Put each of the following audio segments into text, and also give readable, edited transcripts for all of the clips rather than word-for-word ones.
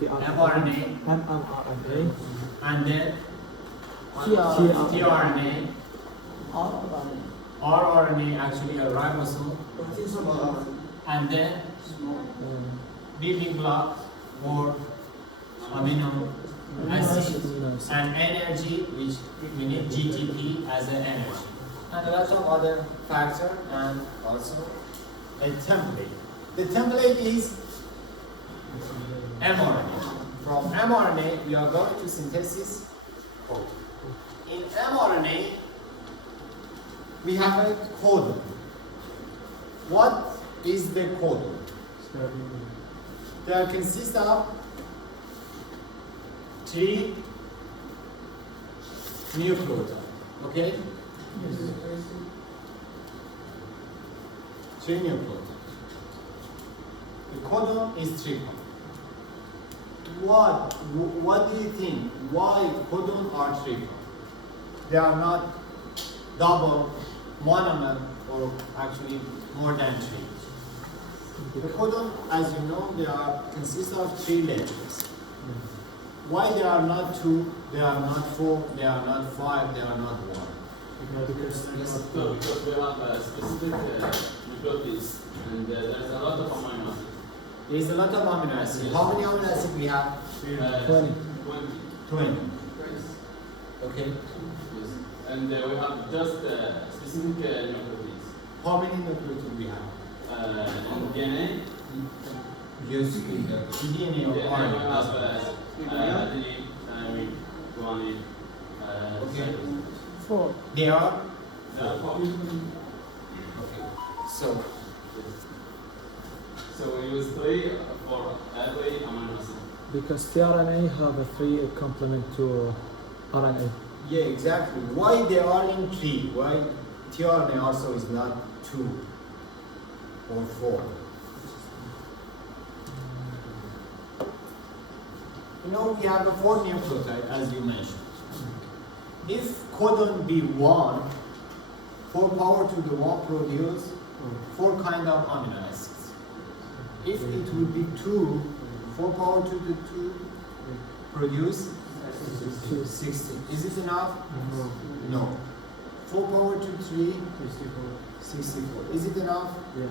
mRNA, mRNA, and then tRNA, rRNA, actually a ribosome, and then building block for amino acid, and energy, which we need GTP as an energy, and a lot of other factors, and also a template. The template is mRNA. From mRNA, we are going to synthesis code. In mRNA, we have a codon. What is the codon? They consist of 3 nucleotides. Okay? 3 nucleotides. The codon is triple. What do you think? Why codon are triple? They are not double, monomer, or actually more than 3. The codon, as you know, they are consist of 3 letters. Why they are not 2, they are not 4, they are not 5, they are not 1? Because we have specific nucleotides and there's a lot of amino acids. There is a lot of amino acids. How many amino acids we have? 20. 20. Okay. Yes. And we have just specific nucleotides. How many nucleotides we have? In DNA, Yes, in the DNA or we RNA. have adenine, thymine, guanine. Okay. 4. They are? There are 4. Okay. So we use 3 for every amino acid. Because tRNA have a 3 complement to RNA. Yeah, exactly. Why they are in 3? Why tRNA also is not 2 or 4? You know, we have a 4 nucleotide, as you mentioned. If codon be 1, 4 power to the 1 produce 4 kind of amino acids. If it would be 2, 4 power to the 2 produce 60. Is it enough? No. 4 power to 3, 64. Is it enough? Yeah.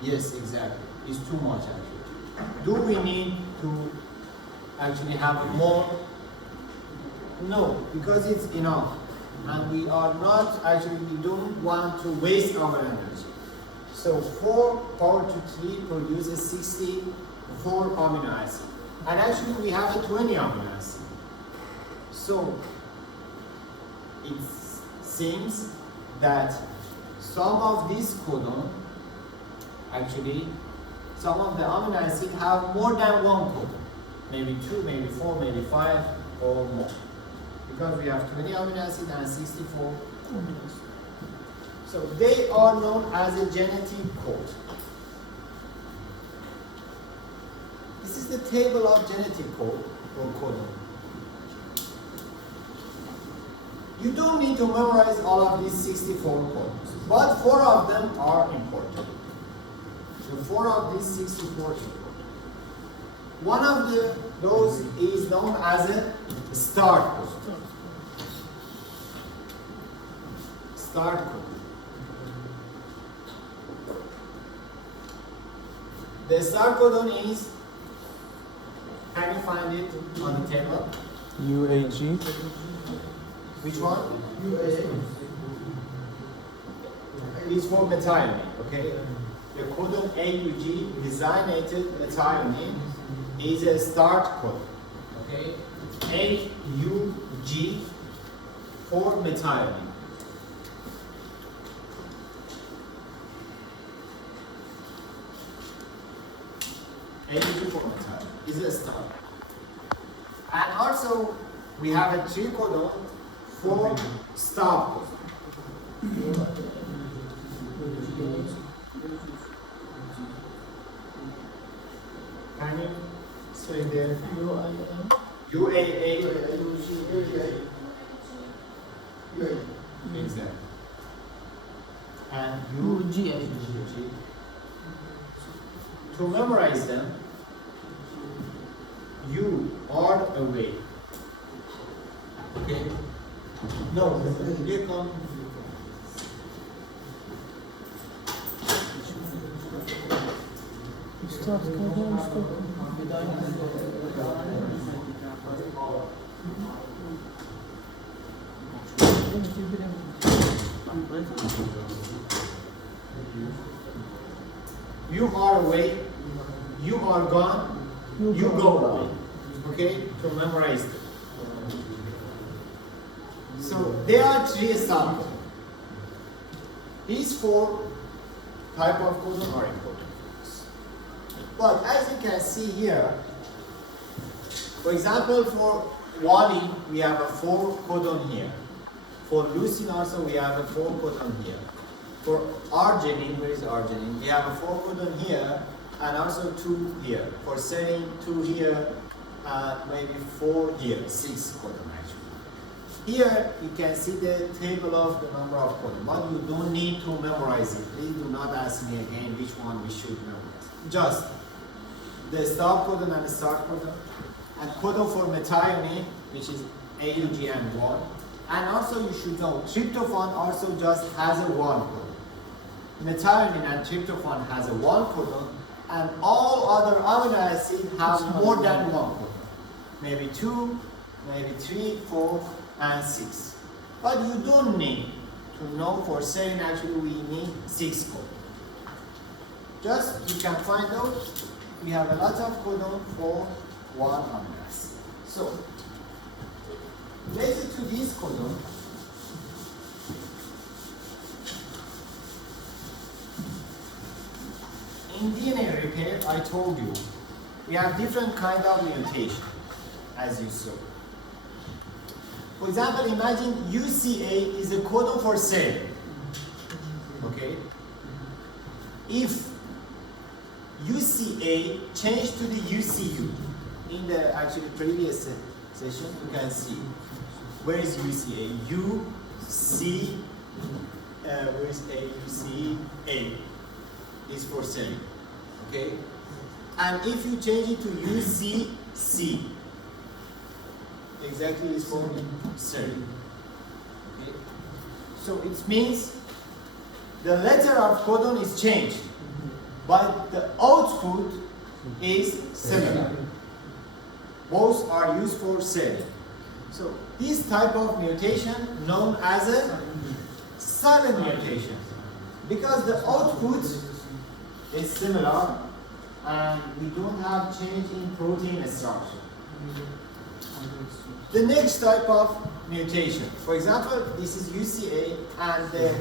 Yes, exactly. It's too much actually. Do we need to actually have more? No, because it's enough. And we are not actually, we don't want to waste our energy. So 4 power to 3 produces 64 amino acids. And actually we have a 20 amino acids. So it seems that some of this codon, actually, some of the amino acids have more than 1 codon. Maybe 2, maybe 4, maybe 5, or more. Because we have 20 amino acids and 64 amino acids. So they are known as a genetic code. This is the table of genetic code or codon. You don't need to memorize all of these 64 codons, but 4 of them are important. So 4 of these 64 are important. One of those is known as a start code. Start code. The start codon is, can you find it on the table? UAG. Which one? Is for methionine, okay? The codon AUG, designated methionine, is a start code, okay? AUG for methionine. AUG for methionine is a start. And also, we have a 3 codon for stop codon. Can you say there? UAA. Exactly. And UGA. To memorize them, far away. Okay? No, here come. You are away, you are gone, you go away. Okay? To memorize it. So there are three samples. These four type of codon are important. But as you can see here, for example, for Wally, we have a 4 codon here. For leucine also, we have a 4 codon here. For arginine, where is arginine? We have a 4 codon here, and also 2 here. For serine, 2 here, maybe 4 here, 6 codon actually. Here, you can see the table of the number of codon, but you don't need to memorize it. Please do not ask me again which one we should memorize. Just the stop codon and the start codon, and codon for methionine, which is AUGN1. And also you should know, tryptophan also just has a 1 codon. Methionine and tryptophan has a 1 codon, and all other amino acids have more than 1 codon. Maybe 2, maybe 3, 4, and 6. But you don't need to know for serine actually we need 6 codon. Just you can find out we have a lot of codon for 1 amino acid. So related to this codon, in DNA repair, I told you, we have different kind of mutation, as you saw. For example, imagine UCA is a codon for serine. Okay? If UCA changed to the UCU, in the actually previous session, you can see where is UCA? U, C, where is A? UCA is for serine. Okay? And if you change it to UCC, exactly is for serine. Okay? So it means the letter of codon is changed, but the output is similar. Both are used for serine. So this type of mutation known as a silent mutation, because the output is similar and we don't have change in protein structure. The next type of mutation, for example, this is UCA and the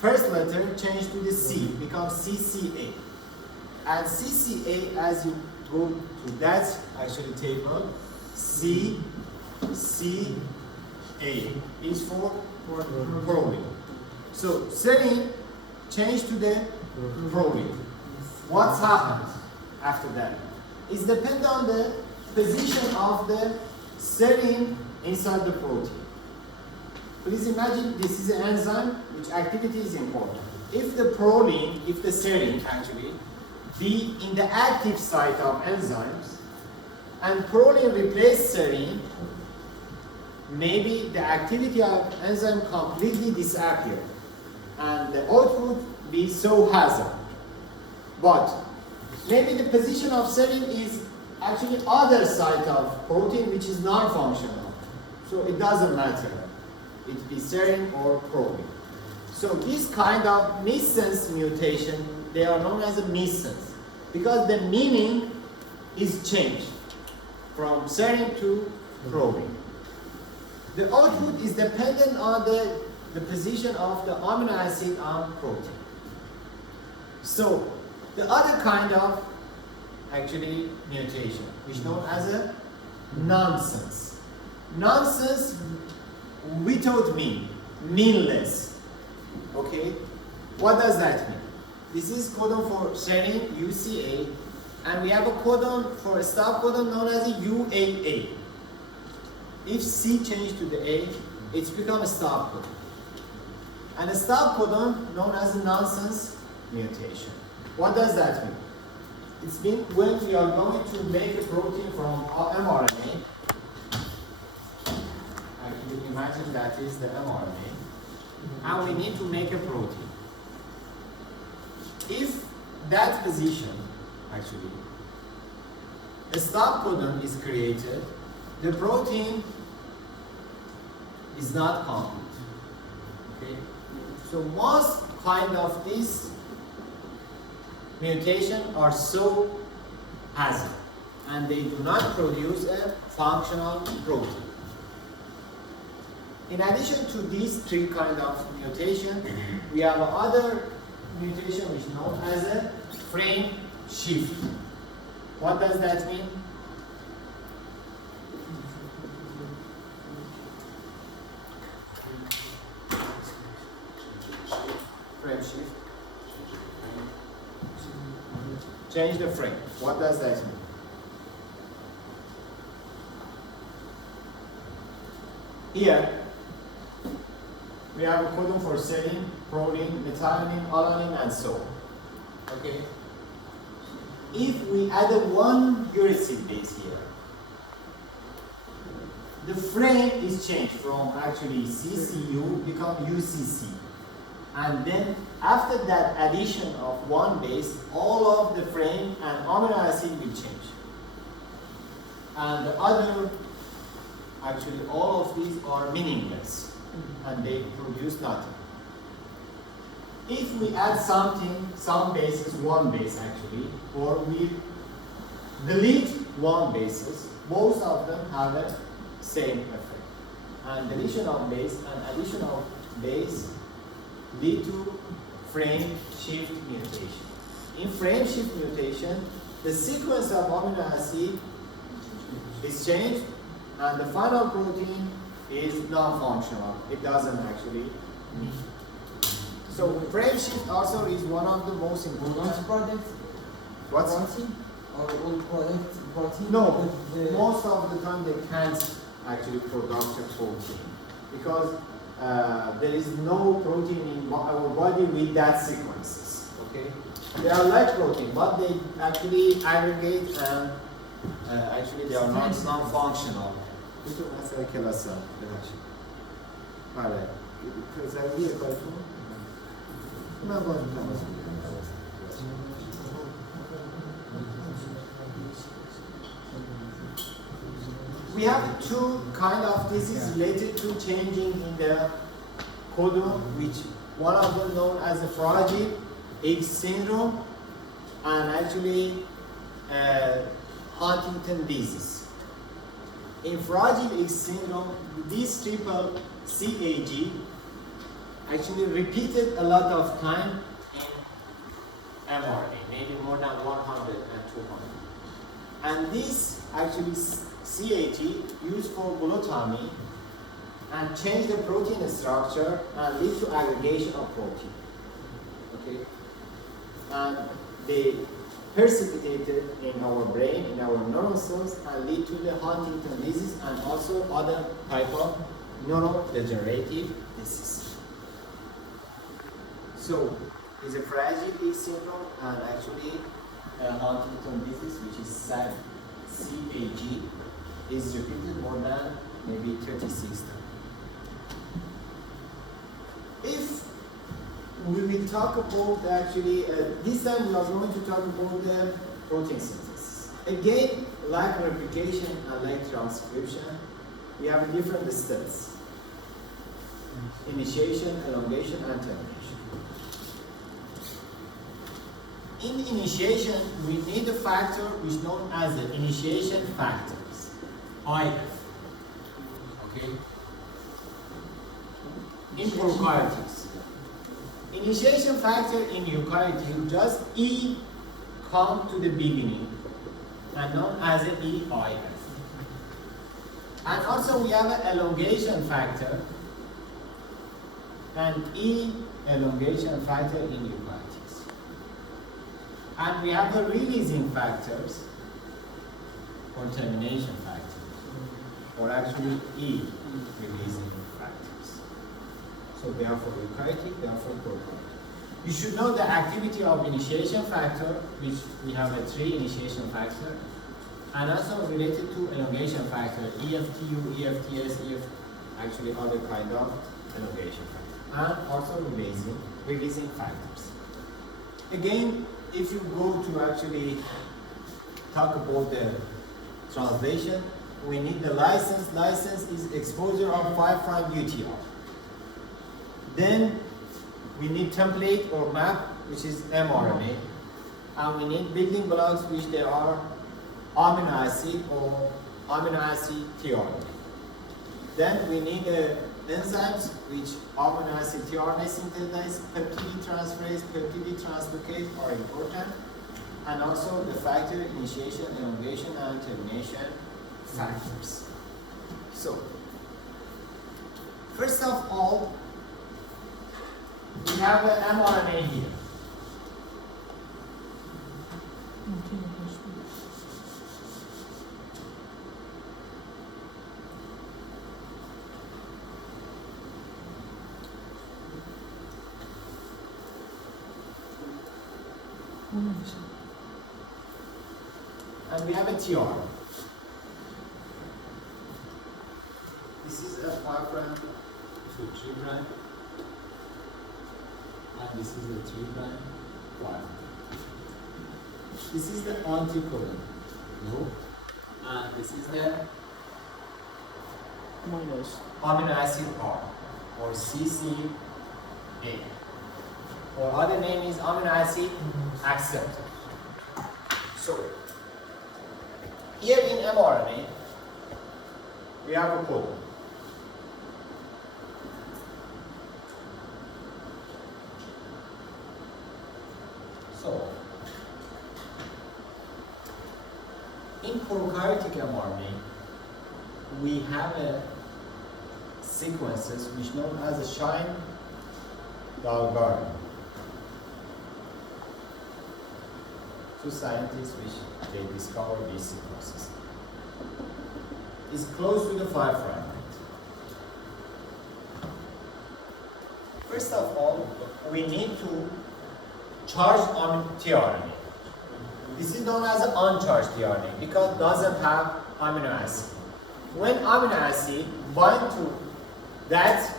first letter changed to the C, becomes CCA. And CCA, as you go to that actually table, CCA is for proline. So serine changed to the proline. What's happened after that? It's dependent on the position of the serine inside the protein. Please imagine this is an enzyme which activity is important. If the proline, if the serine actually be in the active site of enzymes and proline replace serine, maybe the activity of enzyme completely disappear and the output be so hazard. But maybe the position of serine is actually other site of protein which is non-functional. So it doesn't matter. It be serine or proline. So this kind of missense mutation, they are known as a missense because the meaning is changed from serine to proline. The output is dependent on the position of the amino acid on protein. So the other kind of actually mutation, which is known as a nonsense. Nonsense without mean, meaningless. Okay? What does that mean? This is codon for serine, UCA, and we have a codon for a stop codon known as a UAA. If C changed to the A, it's become a stop codon. And a stop codon known as a nonsense mutation. What does that mean? It's mean when we are going to make a protein from mRNA, that is the mRNA, and we need to make a protein. If that position, actually, a stop codon is created, the protein is not complete. Okay? So most kind of these mutations are so hazard, and they do not produce a functional protein. In addition to these three kind of mutation, we have other mutation which is known as a frame shift. What does that mean? Frame shift. Change the frame. What does that mean? Here, we have a codon for serine, proline, methionine, alanine, and so on. Okay? If we add one uracil base here, the frame is changed from actually CCU become UCC. And then after that addition of one base, all of the frame and amino acid will change. And the other, actually all of these are meaningless and they produce nothing. If we add something, some bases, one base actually, or we delete one bases, both of them have a same effect. And deletion of base and addition of base lead to frame shift mutation. In frame shift mutation, the sequence of amino acid is changed and the final protein is non-functional. It doesn't actually meet. So frame shift also is one of the most important products. What's Protein or all products protein? No, most of the time they can't actually produce a protein because there is no protein in our body with that sequences. Okay, they are like protein, but they actually aggregate and actually they are not non-functional. میتونم مثلا کلاس ببخشید. آره. زمینی کارتون؟ من باز We have two kind of diseases related to changing in the codon, which one of them known as the Fragile X syndrome and actually Huntington disease. In Fragile X syndrome, this triple CAG actually repeated a lot of time in mRNA, maybe more than 100 and 200. And this actually CAG used for glutamine and change the protein structure and lead to aggregation of protein. Okay? And they precipitated in our brain, in our neuron cells, and lead to the Huntington disease and also other type of neurodegenerative disease. So, it's a Fragile X syndrome and actually Huntington disease, which is CAG, is repeated more than maybe 36 times. If we will talk about actually, this time we are going to talk about the protein synthesis. Again, like replication and like transcription, we have different steps. Initiation, elongation, and termination. In initiation, we need a factor which is known as the initiation factors, IF. Okay? In prokaryotes. Initiation factor in eukaryote, just E come to the beginning and known as an EIF. And also we have an elongation factor and E elongation factor in eukaryotes. And we have a releasing factors or termination factors, or actually E releasing factors. So they are for eukaryotic, they are for prokaryotic. You should know the activity of initiation factor, which we have a 3 initiation factor, and also related to elongation factor, EFTU, EFTS, actually other kind of elongation factor, and also releasing factors. Again, if you go to actually talk about the translation, we need the license. License is exposure of 5' UTR. Then we need template or map, which is mRNA, and we need building blocks, which they are amino acid or amino acid tRNA. Then we need enzymes, which amino acid tRNA synthesize, peptide transferase, peptide translocase are important, and also the factor initiation, elongation, and termination factors. So, first of all, we have the mRNA here. And we have a TR. This is a 5' to 3', and this is a 3', 5. This is the anticodon. No. And this is the Minus. amino acid R, or CCA. Or other name is amino acid acceptor. So, here in mRNA, we have a codon. So, in prokaryotic mRNA, we have a sequences which known as a Shine-Dalgarno. Two scientists which they discovered these sequences. It's close to the 5'. First of all, we need to charge on tRNA. This is known as an uncharged tRNA because it doesn't have amino acid. When amino acid bind to that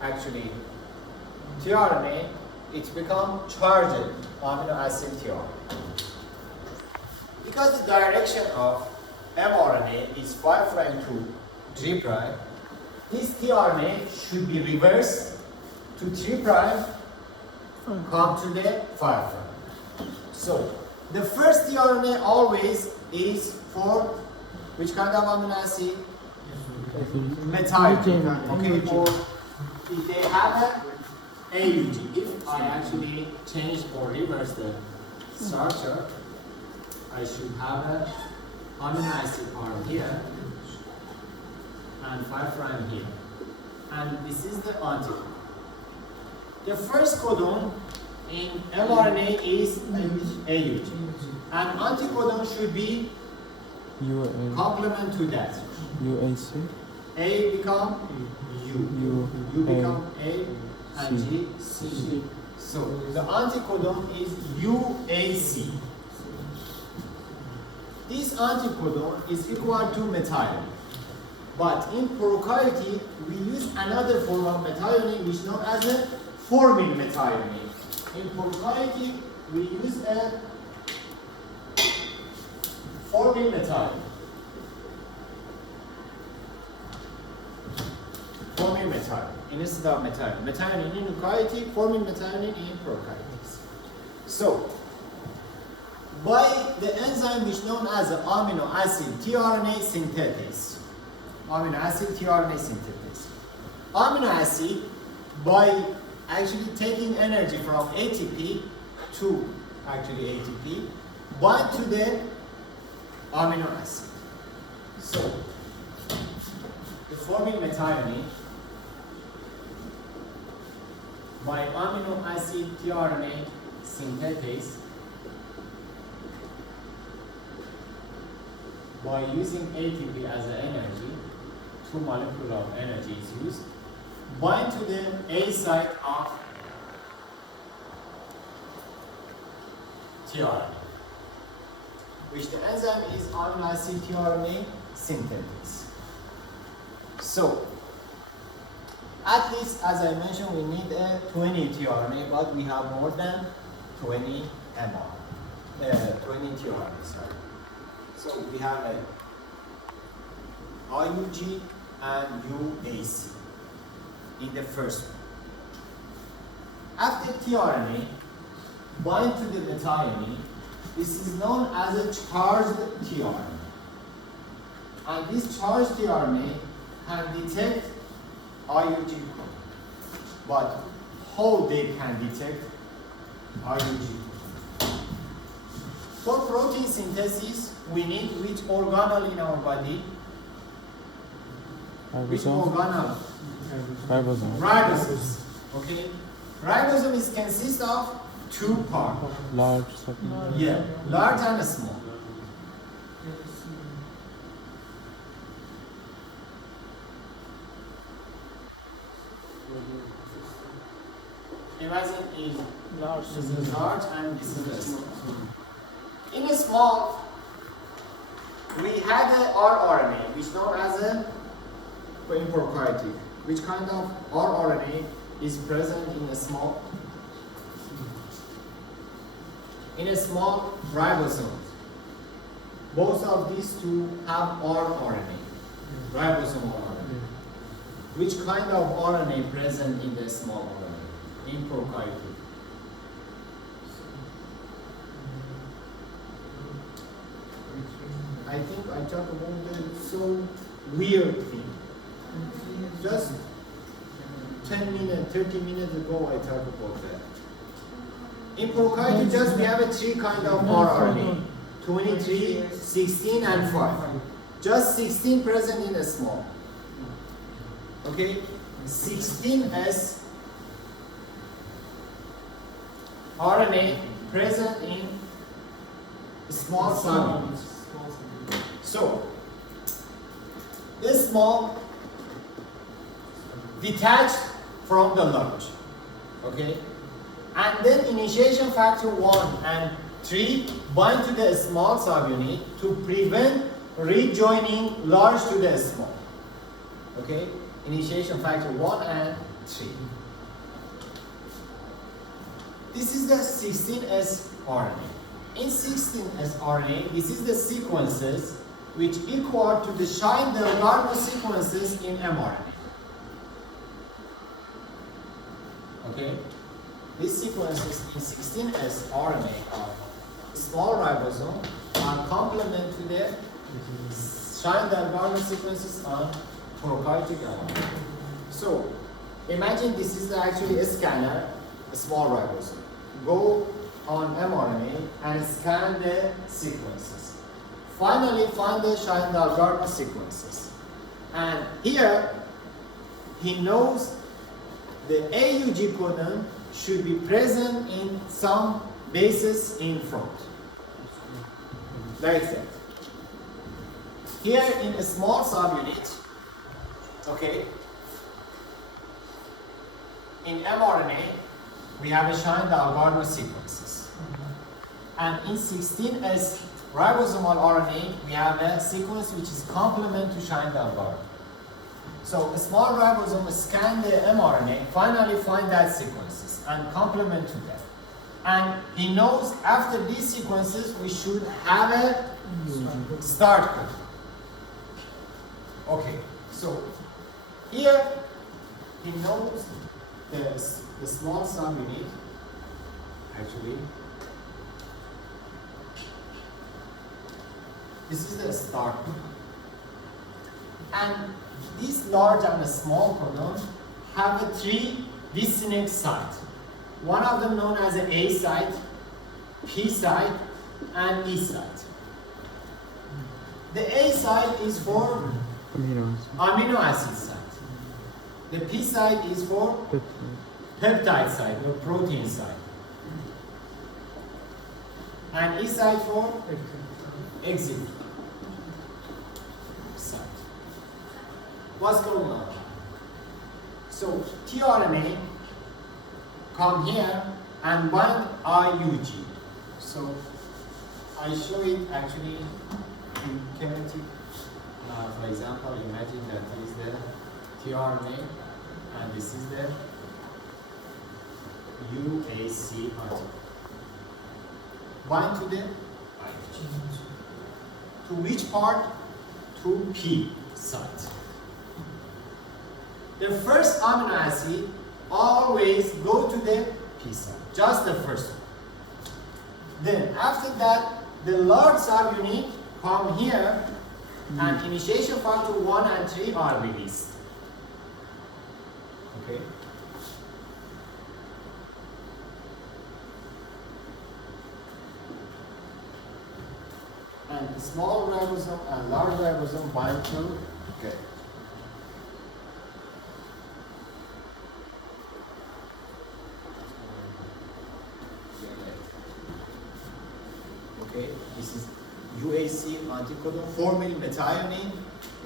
actually tRNA, it becomes charged amino acid tRNA. Because the direction of mRNA is 5' to 3', this tRNA should be reversed to 3', come to the 5'. So, the first tRNA always is for which kind of amino acid? Methionine. Okay, or if they have a AUG. If I actually change or reverse the structure, I should have a amino acid arm here and 5' here. And this is the anticodon. The first codon in mRNA is AUG. And anticodon should be complement to that. UAC. A become U. U become A and G, C. So the anticodon is UAC. This anticodon is equal to methionine. But in prokaryote, we use another form of methionine which is known as a formyl methionine. In prokaryote, we use a formyl methionine. Formyl methionine instead of methionine. Methionine in eukaryote, formyl methionine in prokaryotes. So, by the enzyme which is known as amino acid tRNA synthetase. Amino acid tRNA synthetase. Amino acid, by actually taking energy from ATP to actually ATP, bind to the amino acid. So, the formyl methionine by amino acid tRNA synthetase, by using ATP as an energy, 2 molecules of energy is used, bind to the A site of tRNA, which the enzyme is amino acid tRNA synthetase. So, at least, as I mentioned, we need a 20 tRNA, but we have more than 20 mRNA. 20 tRNA, sorry. So, we have a IUG and UAC in the first one. After tRNA bind to the methionine, this is known as a charged tRNA. And this charged tRNA can detect IUG code. But how they can detect IUG? For protein synthesis, we need which organelle in our body? Which organelle? Ribosome. Ribosome. Okay? Ribosome is consists of two parts. Large. Yeah, large and small. Imagine is large and this is small. In a small, we had a rRNA, which is known as a prokaryotic. Which kind of rRNA is present in a small? In a small ribosome. Both of these two have rRNA, ribosomal RNA. Which kind of RNA present in the small RNA, in prokaryotic? I think I talked about the so weird thing. Just 10 minutes, 30 minutes ago I talked about that. In prokaryotic, just we have a three kind of rRNA. 23, 16 and 5. Just 16 present in a small. Okay? 16S RNA present in small subunits. So, this small detached from the large. Okay? And then initiation factor 1 and 3 bind to the small subunit to prevent rejoining large to the small. Okay? Initiation factor 1 and 3. This is the 16S RNA. In 16S RNA, this is the sequences which equal to the Shine-Delgado sequences in mRNA. Okay? These sequences in 16S RNA are small ribosome are complement to the Shine-Delgado sequences on prokaryotic mRNA. So, imagine this is actually a scanner, a small ribosome. Go on mRNA and scan the sequences. Finally, find the Shine-Delgado sequences. And here, he knows the AUG codon should be present in some bases in front. Like that. Here in a small subunit, okay, in mRNA, we have a Shine-Delgado sequences. And in 16S ribosomal RNA, we have a sequence which is complement to Shine-Delgado. So a small ribosome scan the mRNA, finally find that sequences and complement to that. And he knows after these sequences, we should have a start code. Okay, so here he knows the small subunit actually. This is the start code. And these large and small codons have a three distinct sites. One of them known as an A site, P site, and E site. The A site is for amino acid site. The P site is for peptide site or protein site. And E site for exit site. What's going on? So tRNA come here and bind IUG. So I show it actually in kinetic, for example. example, imagine that is the tRNA and this is the UAC article. Bind to the to which part? To P site. The first amino acid always go to the P site, just the first one. Then after that, the large subunit come here and initiation factor 1 and 3 are released. Okay. And small ribosome and large ribosome bind to. Okay. Okay, this is UAC anticodon, 4-methionine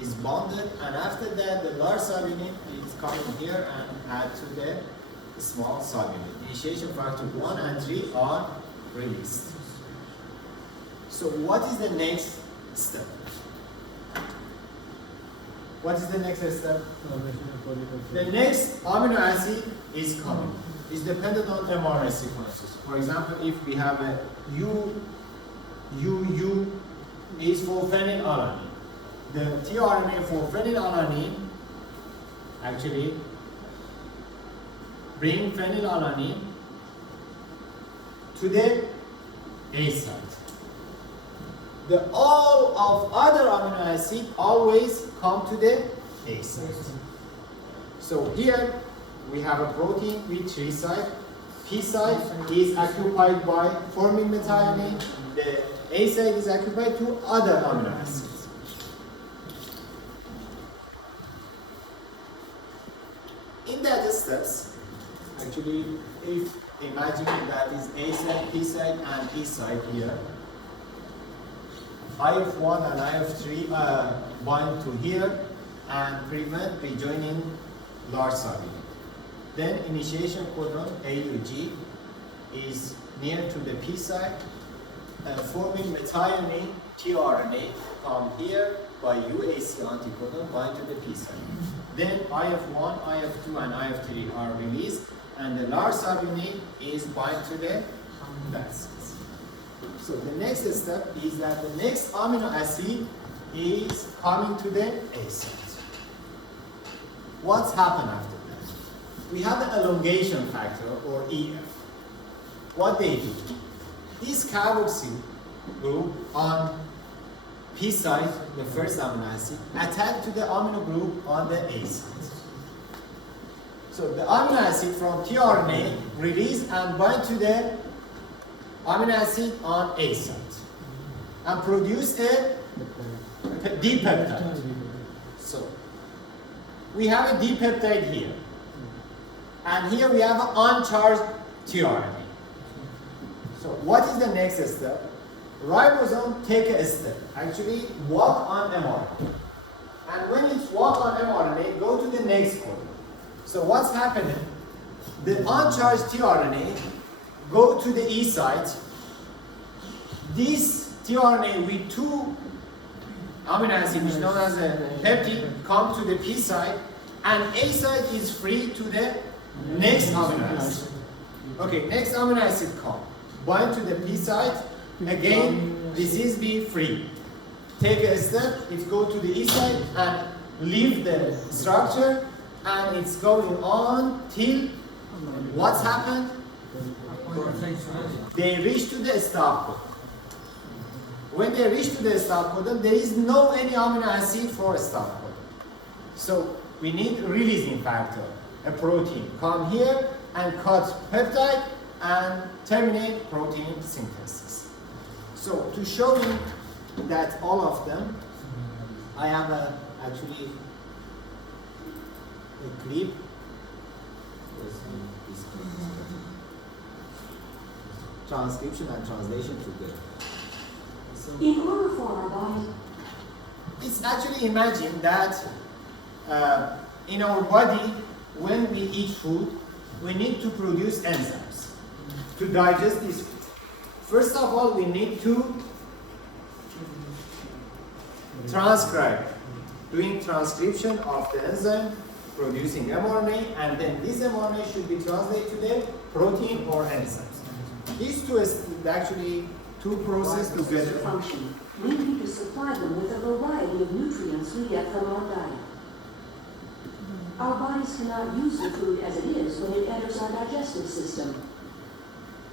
is bonded, and after that the large subunit is coming here and add to the small subunit. Initiation factor 1 and 3 are released. So what is the next step? What is the next step? The next amino acid is coming. It's dependent on mRNA sequences. For example, if we have a UU is for phenylalanine. The tRNA for phenylalanine actually bring phenylalanine to the A site. The all of other amino acid always come to the A site. So here we have a protein with 3 sites. P site is occupied by 4-methionine. The A site is occupied to other amino acids. In that steps, actually, if imagine that is A site, P site, and E site here, IF1 and IF3 bind to here and prevent rejoining large subunit. Then initiation codon AUG is near to the P site, forming methionine tRNA come here by UAC anticodon bind to the P site. Then IF1, IF2, and IF3 are released, and the large subunit is bind to the bases. So the next step is that the next amino acid is coming to the A site. What's happened after that? We have the elongation factor, or EF. What they do? This carboxyl group on P site, the first amino acid, attack to the amino group on the A site. So the amino acid from tRNA release and bind to the amino acid on A site and produce a dipeptide. So we have a dipeptide here, and here we have an uncharged tRNA. So what is the next step? Ribosome take a step, actually walk on mRNA. And when it's walk on mRNA, go to the next codon. So what's happening? The uncharged tRNA go to the E site. This tRNA with 2 amino acids, which is known as a peptide, come to the P site, and A site is free to the next amino acid. Okay, next amino acid come. Bind to the P site. Again, this is be free. Take a step, it go to the E site and leave the structure, and it's going on till what's happened? They reach to the stop codon. When they reach to the stop codon, there is no any amino acid for stop codon. So we need releasing factor, a protein. Come here and cut peptide and terminate protein synthesis. So to show you that all of them, I have actually a clip. Transcription and translation together. In order for our body, It's actually imagine that in our body, when we eat food, we need to produce enzymes to digest this food. First of all, we need to transcribe doing transcription of the enzyme producing mRNA, and then this mRNA should be translated to the protein or enzymes. These two is actually two processes together. Function. We need to supply them with a variety of nutrients we get from our diet. Our bodies cannot use the food as it is when it enters our digestive system.